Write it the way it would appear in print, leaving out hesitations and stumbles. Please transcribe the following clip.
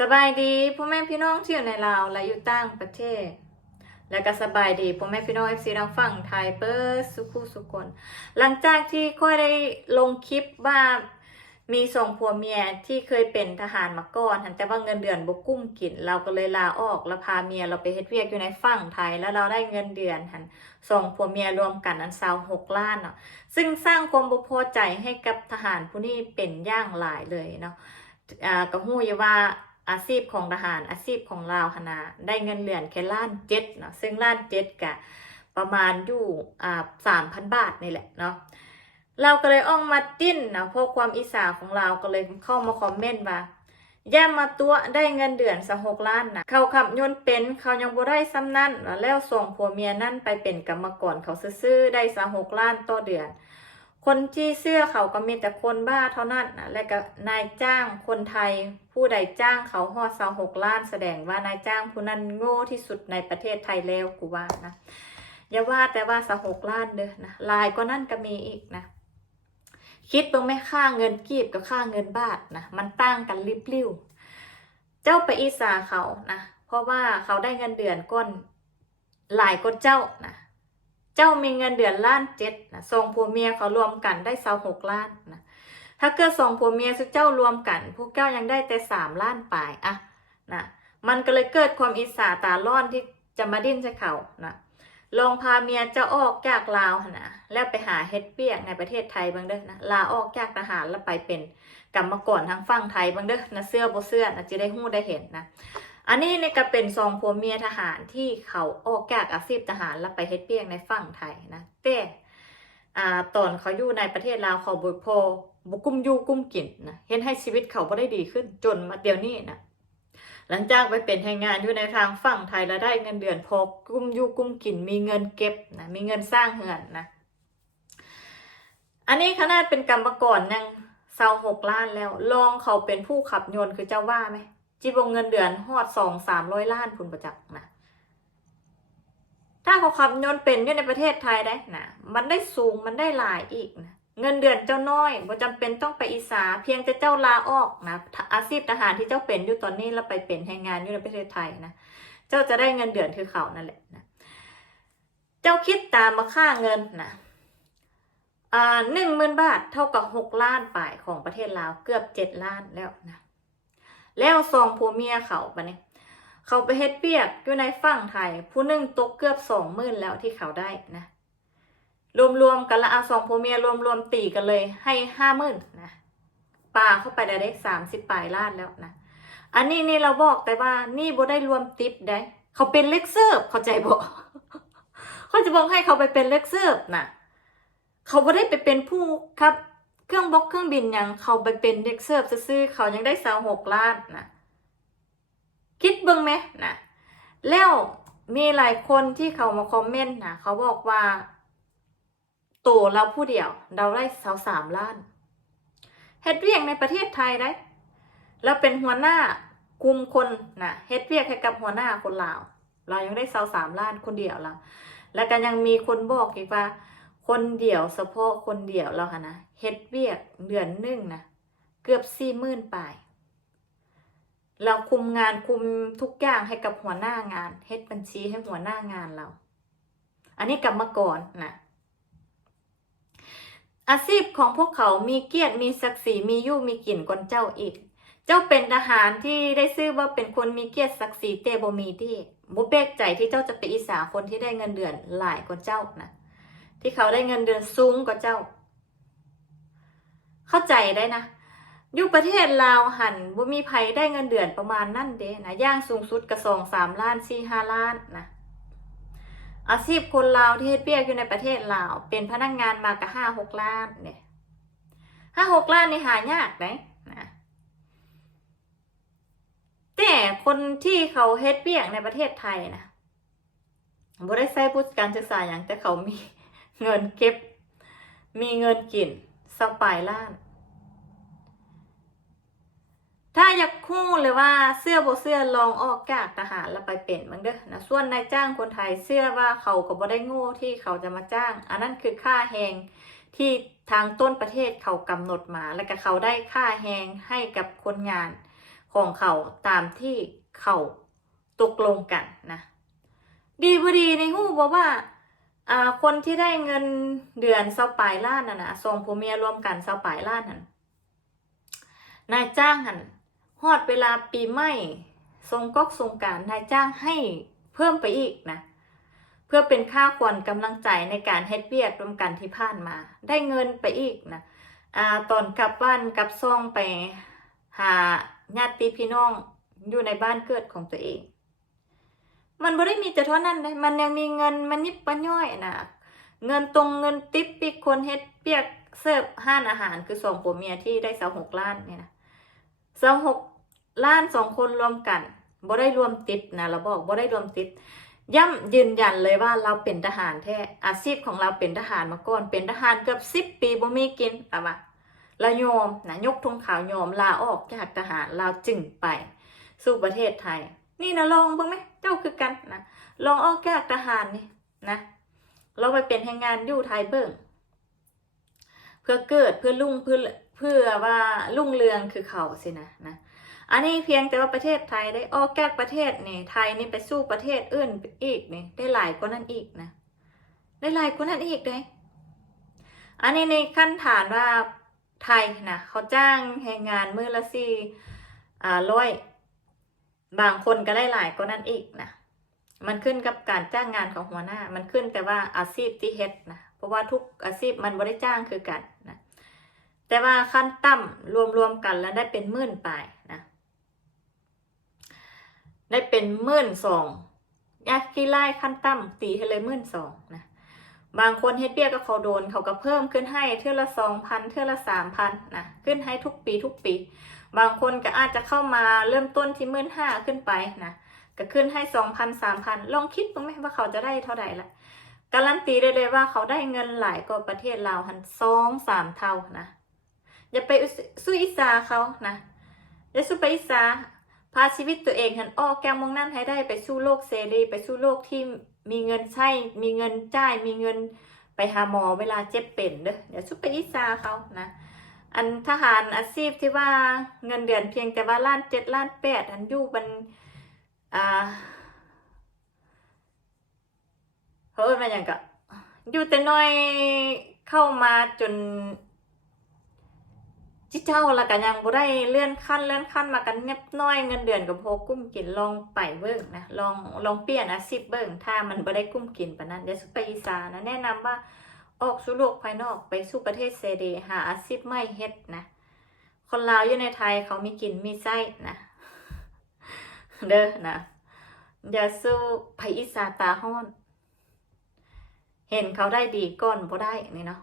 สบายดีพ่อแม่พี่น้องที่อยู่ในลาวและอยู่ต่างประเทศและก็สบายดีพ่อแม่พี่น้องFCทางฝั่งไทยเปิดสุขุสุคนหลังจากที่ค่อยได้ลงคลิปว่ามีสองผัวเมียที่เคยเป็นทหารมาก่อนแต่ว่าเงินเดือนบ่กุ้มกินเราก็เลยลาออกแล้วพาเมียเราไปเฮ็ดเวียกอยู่ในฝั่งไทยแล้วเราได้เงินเดือนสองผัวเมียรวมกัน26 ล้านเนาะซึ่งสร้างความบ่พอใจให้กับทหารผู้นี้เป็นอย่างหลายเลยเนาะก็ฮู้อยู่ว่าอาชีพของทหารอาชีพของเราคณะได้เงินเดือนแค่1.7 ล้านเนาะซึ่ง1.7 ล้านก็ประมาณอยู่3,000 บาทนี่แหละเนาะเราก็เลยออกมาดิ้นนะเพราะความอิจฉาของเราก็เลยเข้ามาคอมเมนต์ว่าย่ามาตัวได้เงินเดือน6 ล้านนะเขาขับยนต์เป็นเขายังบ่ได้ซ้ำนั่นแล้วส่งผัวเมียนั่นไปเป็นกรรมกรเขาซื้อได้6 ล้านต่อเดือนคนที่เสื้อเขาก็มีแต่คนบ้าเท่านั้นนะและก็นายจ้างคนไทยผู้ใดจ้างเขาฮอด6 ล้านแสดงว่านายจ้างผู้นั้นโง่ที่สุดในประเทศไทยแล้วกูว่านะอย่าว่าแต่ว่า6 ล้านเด้อนะลายก็นั่นก็มีอีกนะคิดตรงไม่ค่าเงินกีบกับค่าเงินบาทนะมันตั้งกันริบลิ่วเจ้าไปอิจฉาเขานะเพราะว่าเขาได้เงินเดือนก้นหลายก็เจ้านะเจ้ามีเงินเดือน1.7 ล้านนะส่งผัวเมียเขารวมกันได้26 ล้านนะถ้าเกิดส่งผัวเมียสุดเจ้ารวมกันพวกเจ้ายังได้แต่3 ล้านปลายอะนะมันก็เลยเกิดความอิจฉาตาร้อนที่จะมาดิ้นใส่เขานะลองพาเมียเจ้าออกจากลาวนะแล้วไปหาเฮ็ดเปียกในประเทศไทยบ้างเด้อนะลาออกจากทหารแล้วไปเป็นกรรมกรทางฝั่งไทยบ้างเด้อนะเสื้อบ่เสื้อนะจะได้ฮู้ได้เห็นนะอันนี้เนี่ยก็เป็น2 ผัวเมียทหารที่เขาออกจากอาชีพทหารแล้วไปเฮ็ดเปียกในฝั่งไทยนะแต่ตอนเขาอยู่ในประเทศลาวเขาบ่พอบ่กุ้มอยู่กุ้มกินนะเฮ็ดให้ชีวิตเขาบ่ได้ดีขึ้นจนมาเดี๋ยวนี้นะหลังจากไปเป็นแรงงานอยู่ในทางฝั่งไทยแล้วได้เงินเดือนพอกุ้มอยู่กุ้มกินมีเงินเก็บนะมีเงินสร้างเฮือนนะอันนี้ขนาดเป็นกรรมกรยัง26 ล้านแล้วลองเขาเป็นผู้ขับยนต์คือเจ้าว่าไหมจีบเงินเดือนฮอด200-300 ล้านพุ่นประจักษ์นะถ้าเขาขับยนต์เป็นอยู่ในประเทศไทยได้นะมันได้สูงมันได้หลายอีกนะเงินเดือนเจ้าน้อยบ่จำเป็นต้องไปอิสาเพียงแต่เจ้าลาออกนะอาชีพทหารที่เจ้าเป็นอยู่ตอนนี้แล้วไปเป็นแรงงานอยู่ในประเทศไทยนะเจ้าจะได้เงินเดือนคือเขานั่นแหละนะเจ้าคิดตามมาค่าเงินนะ10,000 บาทเท่ากับ6 ล้านปลายของประเทศลาวเกือบ7 ล้านแล้วนะแล้วส่งผัวเมียเขาปะเนี่ยเขาไปเฮ็ดเปียกอยู่ในฝั่งไทยผู้นึงตกเกือบ20,000แล้วที่เขาได้นะรวมๆกันละ2 ผัวเมียรวมตีกันเลยให้50,000นะปาเข้าไปได้30 ปลายล้านแล้วนะอันนี้นี่เราบอกแต่ว่านี่บ่ได้รวมติปได้เขาเป็นเล็กเสิร์ฟเข้าใจบ่เขาจะบอกให้เขาไปเป็นเล็กเสิร์ฟนะเขาบ่ได้ไปเป็นผู้ครับเครื่องบกเครื่องบินยังเขาไปเป็นเด็กเสิร์ฟซื่อๆเขายังได้26 ล้านนะคิดเบิ่งไหมนะแล้วมีหลายคนที่เขามาคอมเมนต์นะเขาบอกว่าตัวเราผู้เดียวเราได้23 ล้านเฮ็ดเวียกในประเทศไทยได้แล้วเป็นหัวหน้าคุมคนนะเฮ็ดเวียกให้กับหัวหน้าคนลาวเรายังได้23 ล้านคนเดียวแล้วก็ยังมีคนบอกอีกว่าคนเดียวเฉพาะคนเดียวเราค่ะนะเฮ็ดเวียกเดือนนึงนะเกือบ40,000 ปลายเราคุมงานคุมทุกอย่างให้กับหัวหน้างานเฮ็ดบัญชีให้หัวหน้างานเราอันนี้กรรมกรนะอาชีพของพวกเขามีเกียรติมีศักดิ์ศรีมียู่มีกลิ่นกนเจ้าอีกเจ้าเป็นทหารที่ได้ชื่อว่าเป็นคนมีเกียรติศักดิ์ศรีเตบ่มีที่บ่แปลกใจที่เจ้าจะไปอิจฉาคนที่ได้เงินเดือนหลายกว่าเจ้านะที่เขาได้เงินเดือนสูงกว่าเจ้าเข้าใจได้นะอยู่ประเทศลาวหันบ่มีไผได้เงินเดือนประมาณนั่นเด้นะย่างสูงสุดก็2-3 ล้าน4-5 ล้านนะอาชีพคนลาวที่เฮ็ดเวียกอยู่ในประเทศลาวเป็นพนักงานมาก็5-6 ล้านเนี่ย5-6 ล้านนี่หายากได้นะแต่คนที่เขาเฮ็ดเวียกในประเทศไทยนะบ่ได้ใช้วุฒิการศึกษาอย่างแต่เขามีเงินเก็บมีเงินกิน20 ปลายล้านถ้าอยากคู่เลยว่าเสื้อบ่เสื้อลองออกจากทหารแล้วไปเป็นมั้งเด้อนะส่วนนายจ้างคนไทยเสื้อว่าเขาก็บ่ได้โง่ที่เขาจะมาจ้างอันนั้นคือค่าแรงที่ทางต้นประเทศเขากำหนดมาแล้วก็เขาได้ค่าแรงให้กับคนงาน ของเขาตามที่เขาตกลงกันนะดีบ่ดีในหู้บอกว่าคนที่ได้เงินเดือน20ปลายล้านน่ะนะส่งผัวเมียรวมกัน20ปลายล้านนั่นนายจ้างหันฮอดเวลาปีใหม่สงกรานต์นายจ้างให้เพิ่มไปอีกนะเพื่อเป็นค่าขวัญกำลังใจในการเฮ็ดเวียกร่วมกันที่ผ่านมาได้เงินไปอีกนะตอนกลับบ้านกลับซ่องไปหาญาติพี่น้องอยู่ในบ้านเกิดของตัวเองมันบ่ได้มีแต่เท่านั้นเลยมันยังมีเงินมันยิบปะย่อยนะเงินเงินติ๊บปีกคนเฮ็ดเปียกเสิร์ฟห้านอาหารคือสองผัวเมียที่ได้26ล้านเนี่ยนะ26ล้าน2คนรวมกันบ่ได้รวมติปนะเราบอกบ่ได้รวมติปย่ำยืนยันเลยว่าเราเป็นทหารแท้อาชีพของเราเป็นทหารมาก่อนเป็นทหารเกือบ10 ปีบ่มีกินอะว่าเรายอมนะยกธงขาวยอมลาออกจากทหารเราจึงไปสู่ประเทศไทยนี่นะลองเบิ่งไหมเจ้าคือกันนะลองออกจากทหารนี่นะเราไปเป็นแรงงานอยู่ไทยเบิ่งเพื่อเกิดเพื่อรุ่งเพื่อว่ารุ่งเรืองคือเขาสินะอันนี้เพียงแต่ว่าประเทศไทยได้ออกจากประเทศนี่ไทยนี่ไปสู้ประเทศอื่นอีกนี่ได้หลายกว่านั้นอีกนะได้หลายกว่านั้นอีกเลยอันนี้ในขั้นฐานว่าไทยนะเขาจ้างแรงงานมื้อละ400บางคนก็ได้หลายกว่านั้นอีกนะมันขึ้นกับการจ้างงานของหัวหน้ามันขึ้นแต่ว่าอาชีพที่เฮ็ดนะเพราะว่าทุกอาชีพมันบ่ได้จ้างคือกันนะแต่ว่าขั้นต่ำรวมกันแล้วได้เป็น10,000ปลายนะได้เป็น12,000ยากที่ไล่ขั้นต่ำตีให้เลย12,000นะบางคนเฮ็ดเบี้ยก็เขาโดนเขาก็เพิ่มขึ้นให้เทื่อละ2,000เทื่อละ3,000นะขึ้นให้ทุกปีบางคนก็อาจจะเข้ามาเริ่มต้นที่15,000ขึ้นไปนะก็ขึ้นให้2,000 3,000ลองคิดบ้างไหมว่าเขาจะได้เท่าไหร่ละการันตีได้เลยว่าเขาได้เงินหลายกว่าประเทศลาวหัน2-3 เท่านะอย่าไปสู้อิสาเขานะอย่าสู้ไปอิสาพาชีวิตตัวเองหันออกแก้วมองนั่นให้ได้ไปสู้โลกเสรีไปสู้โลกที่มีเงินใช้มีเงินจ่ายมีเงินไปหาหมอเวลาเจ็บเป็นเด้ออย่าสู้ไปอิสาเขานะอันทหารอาชีพที่ว่าเงินเดือนเพียงแต่ว่า1.7 1.8 ล้านอันอยู่มันเฮ้ยมันอย่างกะอยู่แต่น้อยเข้ามาจนจิเจ้าละกันยังบ่ได้เลื่อนขั้นมากันเน็บน้อยเงินเดือนกับโพกุ้มกินลองไปเบิ่งนะลองเปลี่ยนอาชีพเบิ่งถ้ามันบ่ได้กุ้มกินปานนั้นอย่าสู้ไปอีสานนะแนะนำว่าออกสู่โลกภายนอกไปสู่ประเทศเสรีหาอาชีพใหม่เฮ็ดนะคนลาวอยู่ในไทยเขามีกินมีไส้นะเด้อนะอย่าสู้ไปอีสานตาฮ้อนเห็นเขาได้ดีก่อนบ่ได้นี่เนาะ